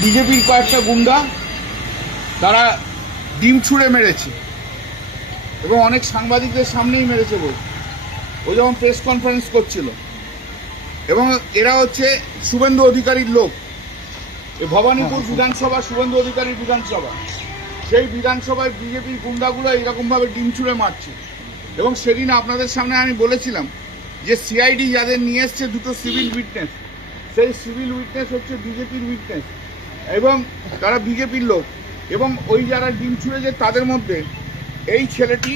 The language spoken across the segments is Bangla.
বিজেপির কয়েকটা গুন্ডা তারা ডিম ছুঁড়ে মেরেছে এবং অনেক সাংবাদিকদের সামনেই মেরেছে বই। ও যখন প্রেস কনফারেন্স করছিল, এবং এরা হচ্ছে শুভেন্দু অধিকারীর লোক। এই ভবানীপুর বিধানসভা শুভেন্দু অধিকারীর বিধানসভা, সেই বিধানসভায় বিজেপির গুন্ডাগুলো এইরকমভাবে ডিম ছুঁড়ে মারছে। এবং সেদিন আপনাদের সামনে আমি বলেছিলাম যে সিআইডি যাদের নিয়ে এসছে দুটো সিভিল উইটনেস, সেই সিভিল উইটনেস হচ্ছে বিজেপির উইটনেস এবং তারা বিজেপির লোক। এবং ওই যারা ডিম ছুঁড়েছে তাদের মধ্যে এই ছেলেটি,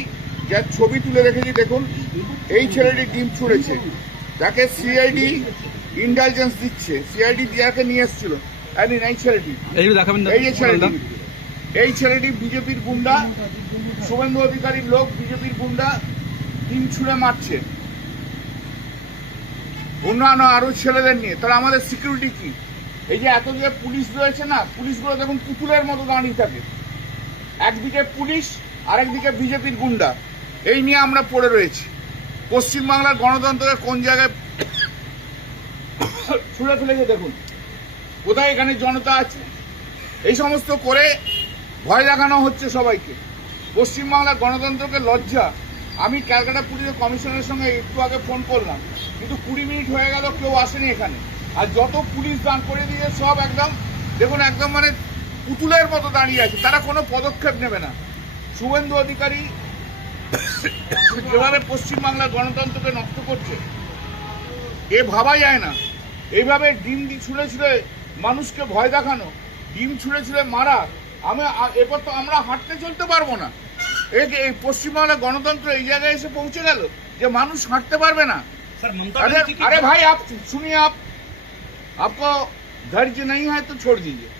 যার ছবি তুলে রেখেছি দেখুন, এই ছেলেটি ডিম ছুঁড়েছে, যাকে সিআইডি ইন্টেলিজেন্স দিচ্ছে, সিআইডি যাকে নিয়ে এসেছিল। এই ছেলেটি, এই যে ছেলেটি, এই ছেলেটি বিজেপির গুন্ডা, শুভেন্দু অধিকারীর লোক, বিজেপির গুন্ডা ডিম ছুঁড়ে মারছে অন্যান্য আরো ছেলেদের নিয়ে। তাহলে আমাদের সিকিউরিটি কি? এই যে এত যে পুলিশ রয়েছে না, পুলিশগুলো দেখুন পুতুলের মতো দাঁড়িয়ে থাকে, একদিকে পুলিশ আর একদিকে বিজেপির গুন্ডা। এই নিয়ে আমরা পড়ে রয়েছি। পশ্চিমবাংলার গণতন্ত্রকে কোন জায়গায় ছুঁড়ে ফেলেছে দেখুন, কোথায় এখানে জনতা আছে? এই সমস্ত করে ভয় দেখানো হচ্ছে সবাইকে। পশ্চিমবাংলার গণতন্ত্রকে লজ্জা। আমি ক্যালকাটা পুলিশের কমিশনারের সঙ্গে একটু আগে ফোন করলাম, কিন্তু 20 মিনিট হয়ে গেল, কেউ আসেনি এখানে। আর যত পুলিশ দান করে দিয়ে সব একদম দেখুন, একদম মানে পুতুলের মতো দাঁড়িয়ে আছে, তারা কোনো পদক্ষেপ নেবে না। শুভেন্দু অধিকারী যেভাবে পশ্চিমবাংলার গণতন্ত্রকে নষ্ট করছে, এ ভাবা যায় না। এইভাবে ডিম ছুঁড়ে ছুঁড়ে মানুষকে ভয় দেখানো, ডিম ছুঁড়ে ছুঁড়ে মারা, এরপর তো আমরা হাঁটতে চলতে পারবো না। এই পশ্চিমবাংলার গণতন্ত্র এই জায়গায় এসে পৌঁছে গেল যে মানুষ হাঁটতে পারবে না। अरे भाई आप सुनिए, आपको धैर्य नहीं है तो छोड़ दीजिए,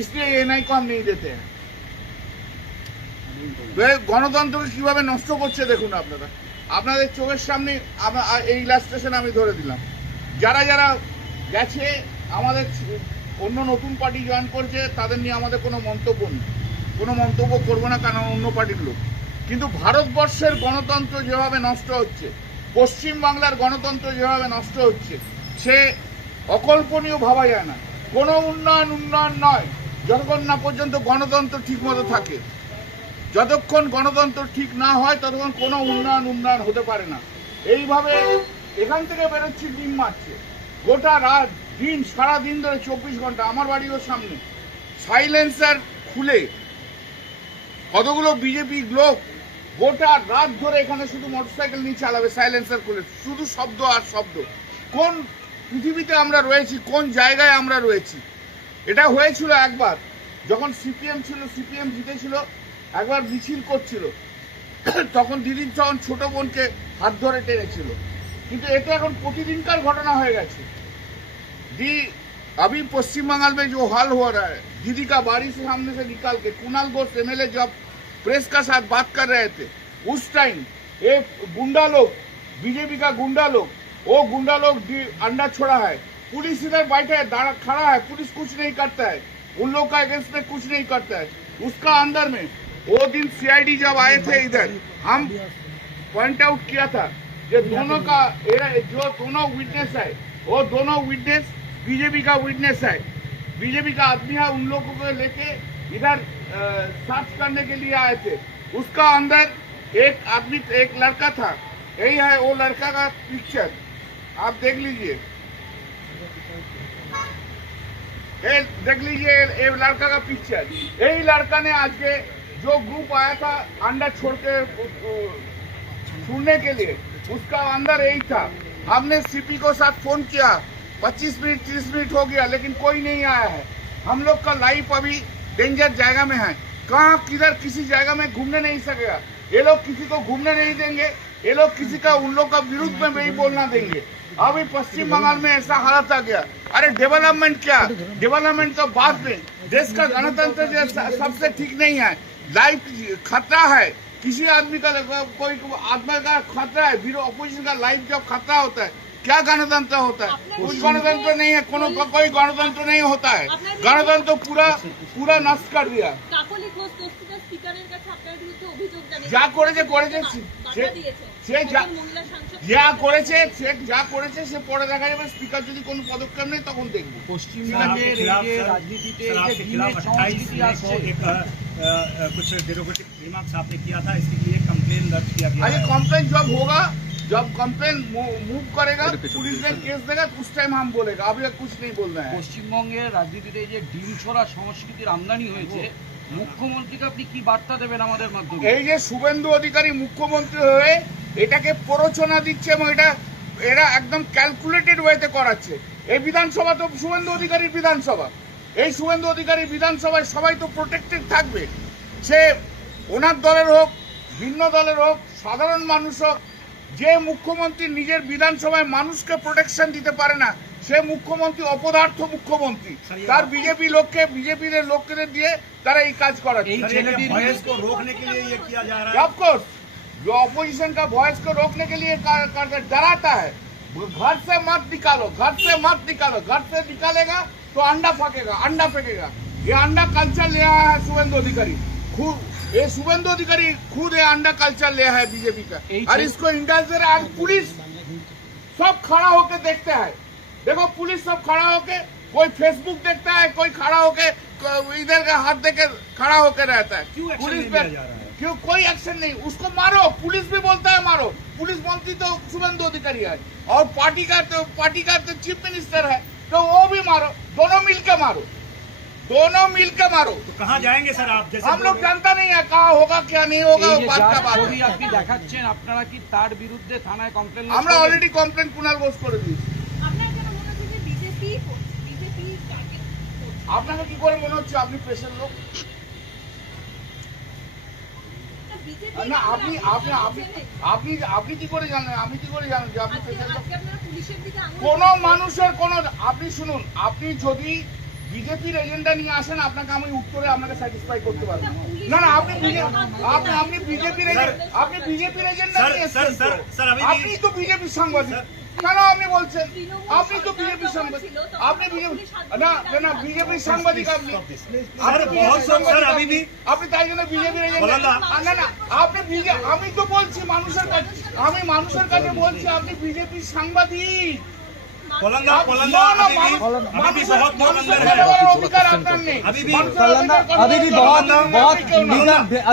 इसलिए ये नहीं को हम नहीं देते हैं। গণতন্ত্রকে কিভাবে নষ্ট করছে দেখুন আপনারা, আপনাদের চোখের সামনে। এই ইলাস্ট্রেশন আমি ধরে দিলাম। যারা যারা গেছে, আমাদের অন্য নতুন পার্টি জয়েন করছে, তাদের নিয়ে আমাদের কোনো মন্তব্য নেই, কোনো মন্তব্য করবো না, কারণ অন্য পার্টির লোক। কিন্তু ভারতবর্ষের গণতন্ত্র যেভাবে নষ্ট হচ্ছে, পশ্চিমবাংলার গণতন্ত্র যেভাবে নষ্ট হচ্ছে, সে অকল্পনীয় ভাবা যায় না। কোনো উন্নয়ন নয় যতক্ষণ না পর্যন্ত গণতন্ত্র ঠিক মতো থাকে। যতক্ষণ গণতন্ত্র ঠিক না হয় ততক্ষণ কোনো উন্নয়ন হতে পারে না। এইভাবে এখান থেকে বেরোচ্ছি, ডিম মারছে গোটা রাত, দিন, সারা দিন ধরে 24 ঘন্টা। আমার বাড়ির সামনে সাইলেন্সার খুলে কতগুলো বিজেপি লোক গোটা রাত ধরে এখানে শুধু মোটরসাইকেল নিয়ে চালাবে, সাইলেন্সার খুলে, শুধু শব্দ আর শব্দ। কোন পৃথিবীতে আমরা রয়েছি, কোন জায়গায় আমরা রয়েছি? এটা হয়েছিল একবার যখন সিপিএম ছিল, সিপিএম জিতেছিল, একবার মিছিল করছিল, তখন দিদির যখন ছোট বোনকে হাত ধরে টেনেছিল। কিন্তু এটা এখন প্রতিদিনকার ঘটনা হয়ে গেছে। अभी पश्चिम बंगाल में जो हाल हो रहा है, दीदी का बाड़ी से सामने से निकाल के कुणाल घोष एमएलए जब प्रेस का साथ बात कर रहे थे, उस टाइम एक गुंडा लोग, बीजेपी का गुंडा लोग, वो गुंडा लोग अंडा छोड़ा है। पुलिस इधर बैठा है, खड़ा है, पुलिस कुछ नहीं करता है, उन लोग का अगेंस्ट में कुछ नहीं करता है। उसका अंदर में वो दिन सीआईडी जब आए थे इधर, हम पॉइंट आउट किया था कि दोनों का जो दोनों विटनेस है, वो दोनों विटनेस बीजेपी का विटनेस है। बीजेपी का आदमी है, उन लोगों को लेके इधर सर्च करने के लिए आए थे। उसका अंदर एक आदमी, एक लड़का था, यही है वो लड़का का पिक्चर, आप देख लीजिए, देख लीजिए ये लड़का का पिक्चर। यही लड़का ने आज के जो ग्रुप आया था अंडा छोड़ के छूने के लिए, उसका अंदर यही था। हमने सीपी को साथ फोन किया, 25 मिनट 30 मिनट हो गया, लेकिन कोई नहीं आया है। हम लोग का लाइफ अभी डेंजर जगह में है, कहाँ किधर किसी जगह में घूमने नहीं सकेगा। ये लोग किसी को घूमने नहीं देंगे, ये लोग किसी का उन लोग का विरुद्ध में नहीं बोलना देंगे। अभी पश्चिम बंगाल में ऐसा हालत आ गया। अरे डेवलपमेंट क्या, डेवलपमेंट तो बाद में, देश का गणतंत्र सबसे ठीक नहीं है। लाइफ खतरा है, किसी आदमी का, कोई आदमी का खतरा है, फिर ऑपोजिशन का लाइफ जब खतरा होता है, क्या गणतंत्र होता है? कुछ गणतंत्र नहीं है, कोई गणतंत्र नहीं होता है। गणतंत्र पूरा नष्ट कर दिया। যা করেছে সে যা করেছে সে পরে দেখা যাবে। স্পিকার যদি কোনো পদক্ষেপ নেই তখন দেখবো। পশ্চিমবঙ্গের এই যে রাজনীতিতে এই যে ডিমের সংস্কৃতি আসছে, कुछ डेरोगेटिव रिमार्क्स आपने किया था, इसके लिए कंप्लेन दर्ज किया गया अरे है। कंप्लेन जब कंप्लेन मूव करेगा पुलिस ने केस देगा उस टाइम हम बोलेगा, अभी कुछ नहीं बोल रहे हैं। পশ্চিমবঙ্গের রাজনীতিতে এই যে ডিম ছোড়া সংস্কৃতির আমদানি হয়েছে, মুখ্যমন্ত্রীকে আপনি কি বার্তা দেবেন আমাদের মাধ্যমে? এই যে শুভেন্দু অধিকারী মুখ্যমন্ত্রী হয়ে এটাকে প্ররোচনা দিচ্ছে এবং এরা একদম ক্যালকুলেটেড ওয়েতে করাচ্ছে। এই বিধানসভা তো শুভেন্দু অধিকারীর বিধানসভা, এই শুভেন্দু অধিকারী বিধানসভায় সবাই তো প্রোটেক্টেড থাকবে। সে ওনার দলের হোক, ভিন্ন দলের হোক, সাধারণ মানুষ হোক, যে মুখ্যমন্ত্রী নিজের বিধানসভায় মানুষকে প্রোটেকশন দিতে পারে না সে মুখ্যমন্ত্রী অপদার্থ মুখ্যমন্ত্রী। তার বিজেপির লোকদের দিয়ে তারা এই কাজ করাচ্ছে। वॉइस को रोकने के लिए ये किया जा रहा है। ऑफ कोर्स जो ऑपोजिशन का वॉइस को रोकने के लिए डराता है, घर से मत निकालो, घर से निकालेगा तो अंडा फेंकेगा। ये अंडा कल्चर ले आया है शुभेंदु अधिकारी खुद। ये शुभेंदु अधिकारी खुद ये अंडा कल्चर ले आया है बीजेपी का, और इसको इंडल्ज दे रहा है। पुलिस सब खड़ा होके देखते हैं, देखो पुलिस सब खड़ा होके, कोई फेसबुक देखता है, कोई खड़ा होके इधर का हाथ देके खड़ा होके रहता है। क्यों एक्शन पुलिस नहीं पे लिया जा रहा है? क्यों कोई एक्शन नहीं? उसको मारो, पुलिस भी बोलता है मारो। पुलिस मंत्री तो शुभेंदु अधिकारी है और पार्टी का तो चीफ मिनिस्टर है, तो वो भी मारो, दोनों मिलके मारो। तो कहाँ जाएंगे सर आप? जैसे हम लोग जानता नहीं है कहाँ होगा क्या नहीं होगा, এই वो যে बात का যার बात ছবি है। আপনি দেখাচ্ছেন, আপনারা কি তার বিরুদ্ধে থানায় কমপ্লেন? আমরা অলরেডি কমপ্লেন কুণাল ঘোষ করে দিয়েছি। আপনার কেন মনে হচ্ছে যে বিজেপি টার্গেট করছে? আপনাকে কি করে মনে হচ্ছে আপনি প্রেসের লোক? না আপনি কি করে জানেন? আমি কি করে জানেন যে আপনি প্রেসের লোক? কোন মানুষের আপনি শুনুন, আপনি যদি বিজেপির এজেন্ডা নিয়ে আসেন আপনাকে আমি উত্তরে আপনাকে স্যাটিসফাই করতে পারবো না। আপনি বিজেপির এজেন্ডা নিয়ে এসেছেন, আপনি তো বিজেপির সাংবাদিক, কেন আপনি বলছেন? আপনি তো বিজেপির সাংবাদিক, আপনি বিজেপির সাংবাদিক, আপনি তাই জন্য বিজেপির এজেন্ডা না। আমি তো বলছি মানুষের কাছে বলছি আপনি বিজেপির সাংবাদিক। अभी भी बहुत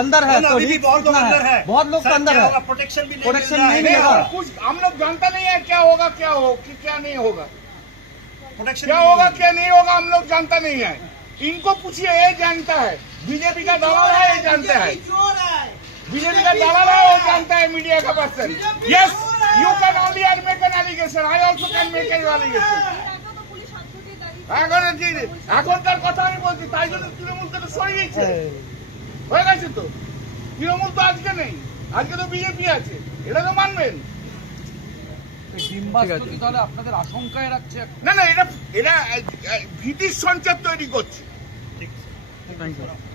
अंदर है, तो बहुत लोग तो अंदर है, प्रोटेक्शन नहीं मिलेगा। कुछ हम लोग जानता नहीं है क्या होगा, क्या नहीं होगा, क्या होगा क्या नहीं होगा, हम लोग जानता नहीं है। इनको पूछिए, ये जानता है। बीजेपी का दलाल है, ये जानता है। बीजेपी का दलाल है, वो जानता है। मीडिया का person, yes you can only make an allegation, I also can make an allegation। এখনকার কথা আমি বলছি, তাই জন্য তৃণমূলকে তো সরিয়ে দিচ্ছে, হয়ে গেছে তো। তৃণমূল তো আজকে নেই, আজকে তো বিজেপি আছে, এটা তো মানবেন। ডিম্বাস্ত্র তাহলে আপনাদের আশঙ্কায় রাখছে? না এটা ভীতির সঞ্চার তৈরি করছে। Thank you.